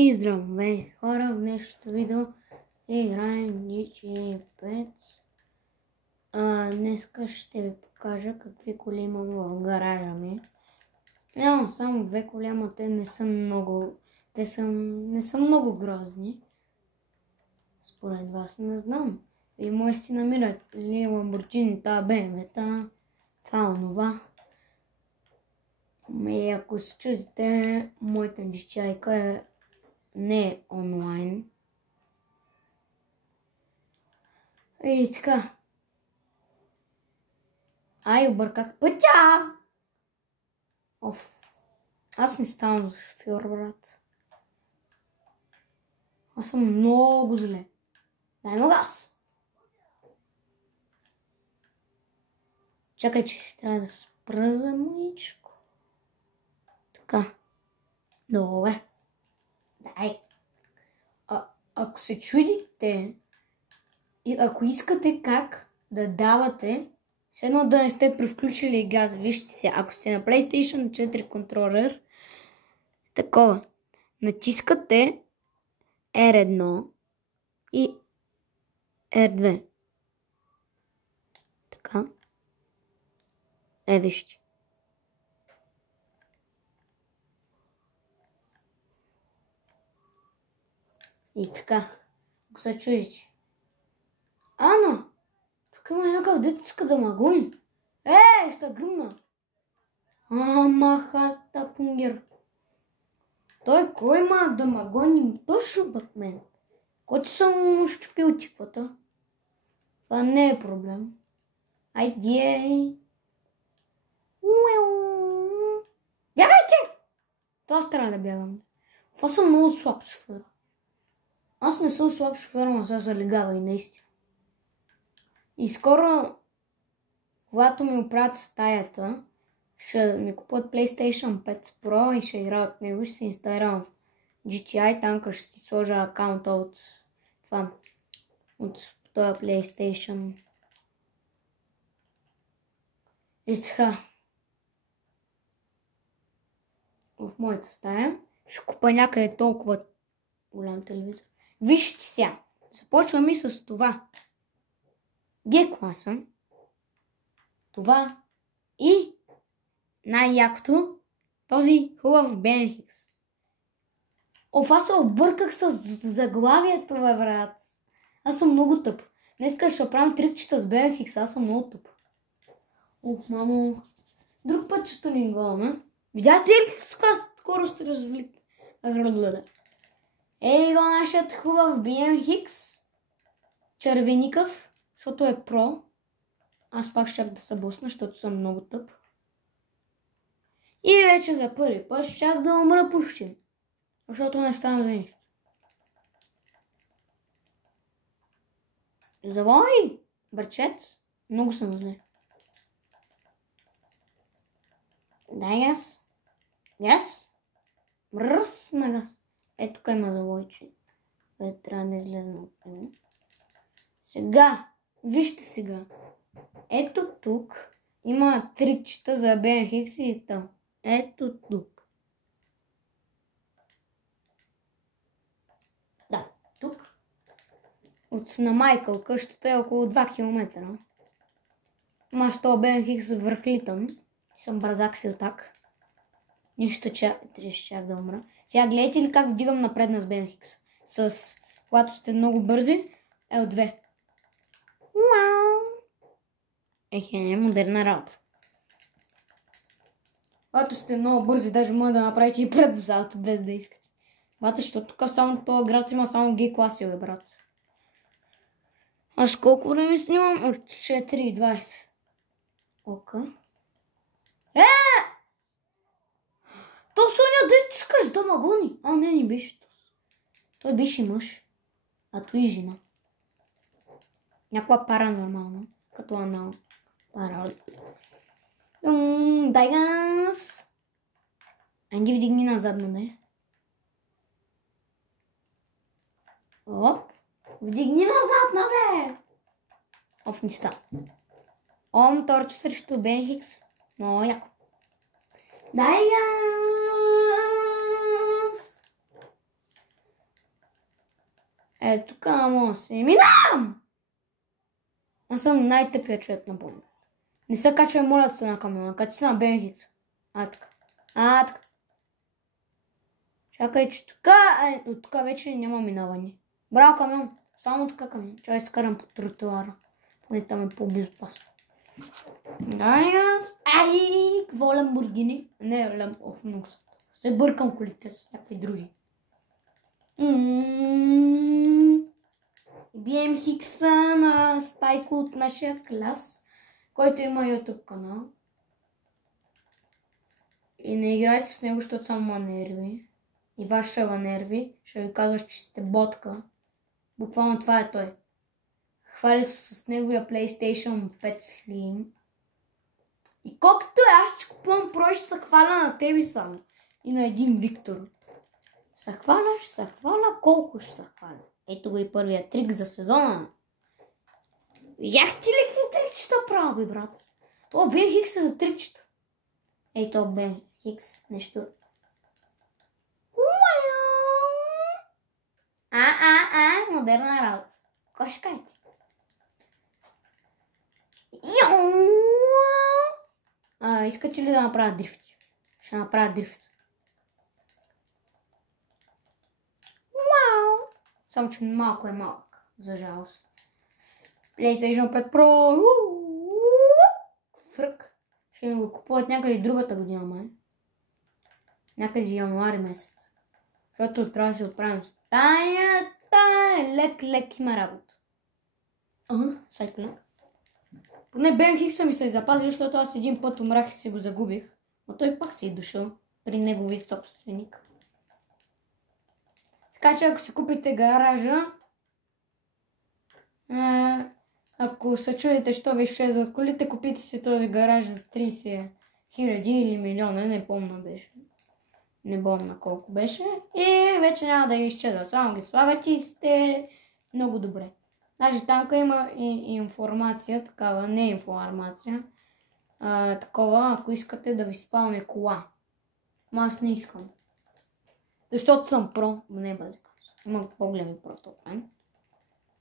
И здравей хора, в днешното видео играем GTA 5. Днеска ще ви покажа какви коли имам в гаража ми. Нямам само две коли, ама те не са много... не са много грозни. Според вас не знам. И може си намират ли Lamborghini, та BMW-та, това онова. И ако се чудите, моята GTI не е онлайн. И така. Обърках пътя! Аз не ставам за шофьор, брат. Аз съм много зле. Дай му газ! Чакай, че ще трябва да спра за мъничко. Така. Добре. Дай. Ако се чудите и ако искате как да давате, все едно да не сте превключили газ. Вижте се, ако сте на PlayStation 4 контролер, такова, натискате R1 и R2. Така. Вижте. И така, ако се чудите. Ана! Тук има някакъв дет иска да ма гони. Ще гръмна. Махата пунгер. Той кой има да ма гони точно път мен? Който съм щупил тиквата. Това не е проблем. Айде. Бягайте! Това трябва да бягам. Това съм много слаб шофьор. Аз не съм слаб шофьор, но сега залегава и наистина. И скоро, когато ми оправят стаята, ще ми купуват PlayStation 5 Pro и ще играя от него. Ще се инсталирам в GTI, там ще си сложа акаунта от този PlayStation. И така. В моята стая ще купа някъде толкова голям телевизор. Вижте сега. Започваме с това. Г-класа. Това. И най-якото този хубав BMX. Аз се обърках с заглавието, бе, брат. Аз съм много тъп. Днеска ще правим трикчета с BMX. Аз съм много тъп. Мамо. Друг път ще тунинговаме. Видяхте ли скоро ще развалите? Го нашият хубав BMX. Червеникъв, защото е про. Аз пак щях да се блъсна, защото съм много тъп. И вече за първи път щях да умра почти. Защото не стана за нищо. Завой, бърчет. Много съм зле. Дай газ. Газ. Мръс на газ. Тук има завойче. Трябва да излезна от него. Сега. Вижте сега. Ето тук има трикчета за BMX и там. Ето тук. Да, тук. На Майкъл къщата е около 2 км. Ама с този BMX върхлитам. Съм бързак силтак. Нищо чак да умра. Сега гледайте ли как вдигам напредна с BMX. Когато сте много бързи, L2. Модерна работа. Когато сте много бързи, даже може да направите и пред залата, без да искате. Защото тук само този град има само G-класи, бе, брат. Аз колко време снимам? От 4:20. Ока. То Соня, да ти искаш да ма гони? Не беше то. Той беше мъж. А той жена. Някаква паранормална. Като анал. Дай газ. Ги вдигни назад, не? Вдигни назад, бе! Не става. Торче срещу BMX. Много яко. Дай газ! Ето тук мога да се минам! Аз съм най-тъпия човек на планета. Не се качвай, моля да се на камиона, качи се на BMX. Така. Чакай, че тук, от тук вече няма минаване. Браво, камион! Само тук камион. Чакай се карам по тротуара. Поне там е по-безопасно. Ай, какво Ламборгини? Не, много се бъркам колите с някакви други. Бием Хикса на Стайко от нашия клас, който има YouTube канал. И не играйте с него, защото само нерви. И вас ще нерви. Ще ви казваш, че сте ботка. Буквално това е той. Хвали се с неговия PlayStation 5 Slim. И колкото е, аз си купувам про и ще се хваля на тебе само. И на един Виктор. Ще се хваля, колко ще се хваля. Ето го и първият трик за сезона. Видяхте ли какви трикчета правя, бе, брат? Това Бен Хикс е за трикчета. Ето Бен Хикс, нещо. Модерна работа. Кой ще кажете? Искате ли да направя дрифт? Ще направя дрифт. Само че малко е малък, за жалост. PlayStation 5 Pro. Фрък. Ще ми го купуват някъде другата година, май. Някъде януари месец. Защото трябва да се отправим с лек има работа. Сайклен. Поне Бен Хикса ми се е запазил, защото аз един път умрах и си го загубих. Но той пак си е дошъл при негови собственик. Така че ако си купите гаража, ако се чудите, що ви изчезват колите, купите си този гараж за 30 000 или милиона, не помня беше. Не помня колко беше. И вече няма да ви изчезват. Само ги слагате и сте много добре. Даже тамка има и информация, такава, не информация, такова, ако искате да ви спалне кола. Ма аз не искам. Защото съм про, не базика. Има по-големи про от мен.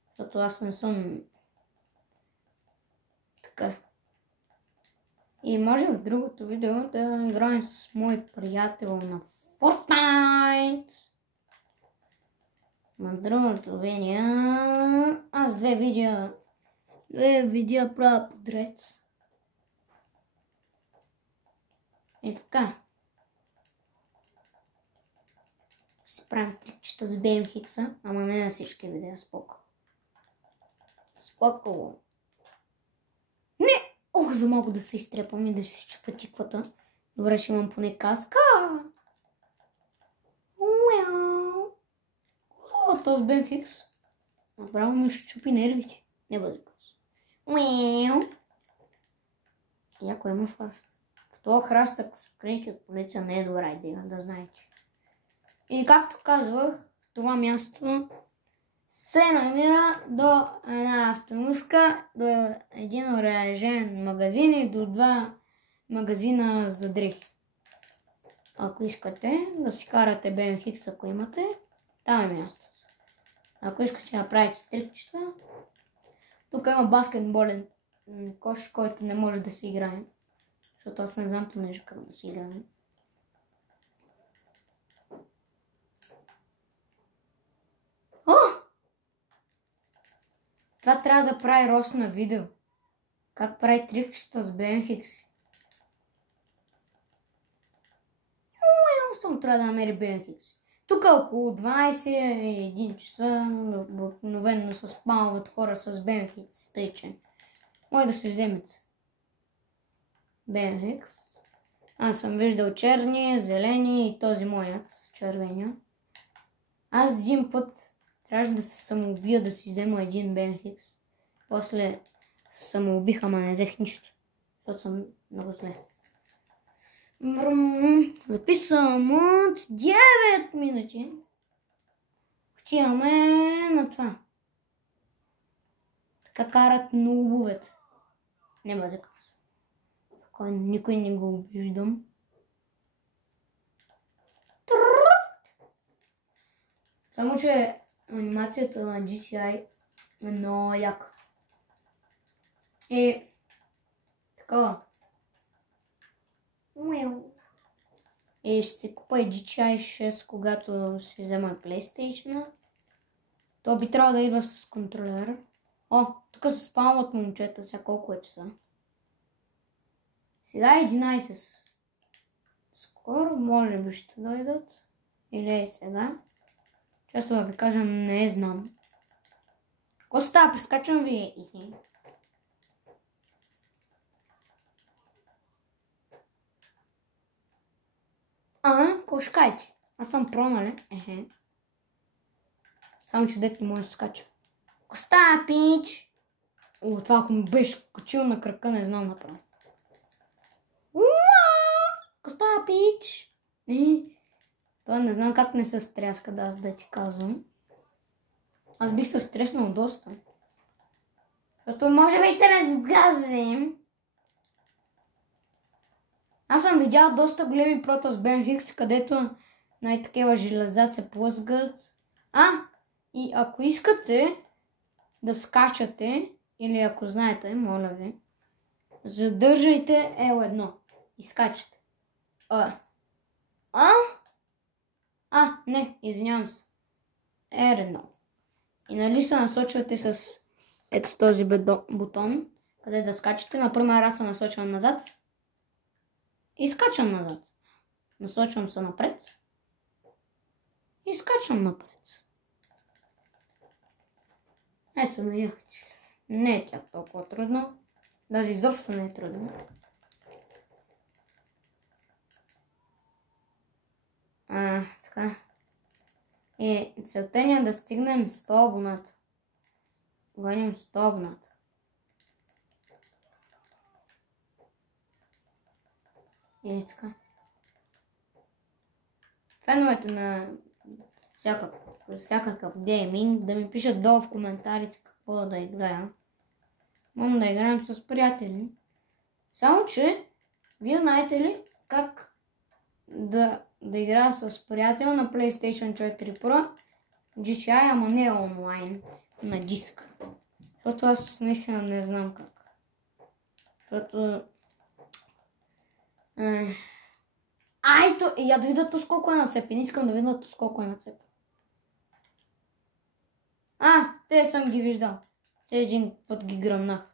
Защото аз не съм така. И може в другото видео да играем с мой приятел на Fortnite. На другото видео аз две видео правя подред. И така. Си правим трикчета с BM Хикса, ама не на всички видеа, споко. Не! Ох, за малко да се изтрепам и да си счупа тиквата. Добре, че имам поне каска. Този Бен Хикс. Направо ми ще чупи нервите. Не бъзи къс. Яко има в храста. В този храст, ако се криете от полиция, не е добра идея, да знаете. И както казвах, това място се намира до една автомивка, до един оръжен магазин и до два магазина за дрехи. Ако искате да си карате Бен Хикс, ако имате, там е място. Ако искате да направите трикчета, тук има баскетболен кош, който не може да си играем. Защото аз не знам понеже как да си играем. Това трябва да прави рост на видео. Как прави трикчета с Бен Хикс. Само трябва да намери Бен Хикс. Тук около 21 часа обикновено се спамват хора с Бен Хикс. Тъй че може да се вземете Бен Хикс. Аз съм виждал черни, зелени и този моят, червения. Аз един път трябваше да се самоубия да си взема един Бен Хикс. После се самоубих, ама не взех нищо. Защото съм много зле. Записвам от 9 минути. Отиваме на това. Така карат нубовете. Не бъде каза. Никой не го обиждам. Само че анимацията на GTI е много яка. И такова. И ще си купа и GTI 6, когато си взема PlayStation. То би трябвало да идва с контролер. О, тук се спамват момчета, сега колко е часа. Сега е 11. Скоро може би ще дойдат. Или е сега. Често да ви кажа, не знам. Какво става? Прескачам ви. Какво ще кажете? Аз съм про, нали? Само че дет не може да се скача. Какво става, пич? О, това ако ми беше скочил на крака, не знам направо. Какво става, пич? Това не знам как не се стряска, да ти казвам. Аз бих се стреснал доста. Защото може би ще ме сгазим. Аз съм видял доста големи прота с BMX, където най-такива железа се плъзгат. И ако искате да скачате, или ако знаете, моля ви, задържайте L1 и скачате. Не, извинявам се. R1. И нали се насочвате с ето този бутон, къде да скачате. Например, аз се насочвам назад и скачам назад. Насочвам се напред и скачам напред. Ето, видяхте. Не е чак толкова трудно. Даже изобщо не е трудно. Така. И целта ни е да стигнем 100 абоната. Гоним 100 абоната. И така. Феновете на всякакъв гейминг да ми пишат долу в коментарите какво да играем. Мога да играем с приятели. Само че, вие знаете ли как да играя с приятел на PlayStation 4 Pro GTI, ама не онлайн, на диск. Защото аз наистина не знам как. Защото... Я да видя то сколко е нацепен. Искам да видя то сколко е нацепен. Те съм ги виждал. Те един път ги гръмнах.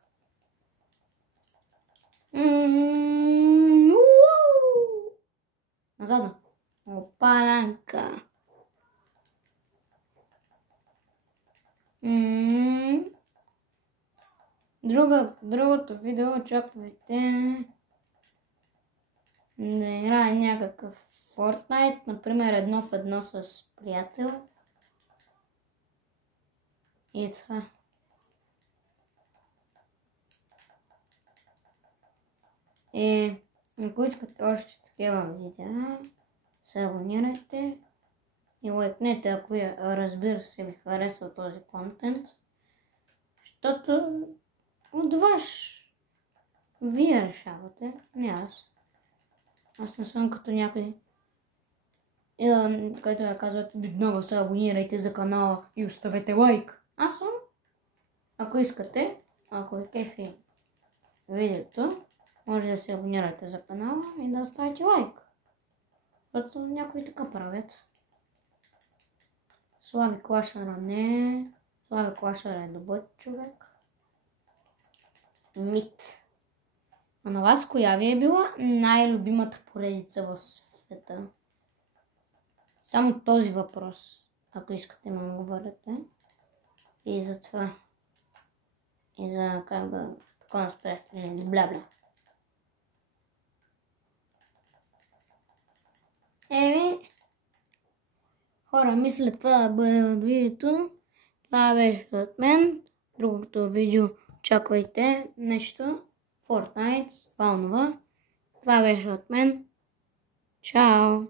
Назадна. Опалянка. Другото видео очаквайте да играя някакъв Fortnite, например 1 в 1 с приятел. И така. И ако искате още такива видеа, се абонирайте и лайкнете, ако разбира се ви харесва този контент, защото от вие решавате, не аз. Аз не съм като някой, който я казват, веднага се абонирайте за канала и оставете лайк. Аз съм, ако искате, ако е кефи видеото, може да се абонирате за канала и да оставите лайк. Защото някои така правят. Слави Клашъра не. Слави Клашъра е добър човек. Мит. А на вас коя ви е била най-любимата поредица в света? Само този въпрос, ако искате ме отговорите. И за това. И за как да такова спрете. Бля-бля. Хора, мисля това да бъде от видеото. Това беше от мен. Другото видео очаквайте нещо. Fortnite, това онова. Това беше от мен. Чао!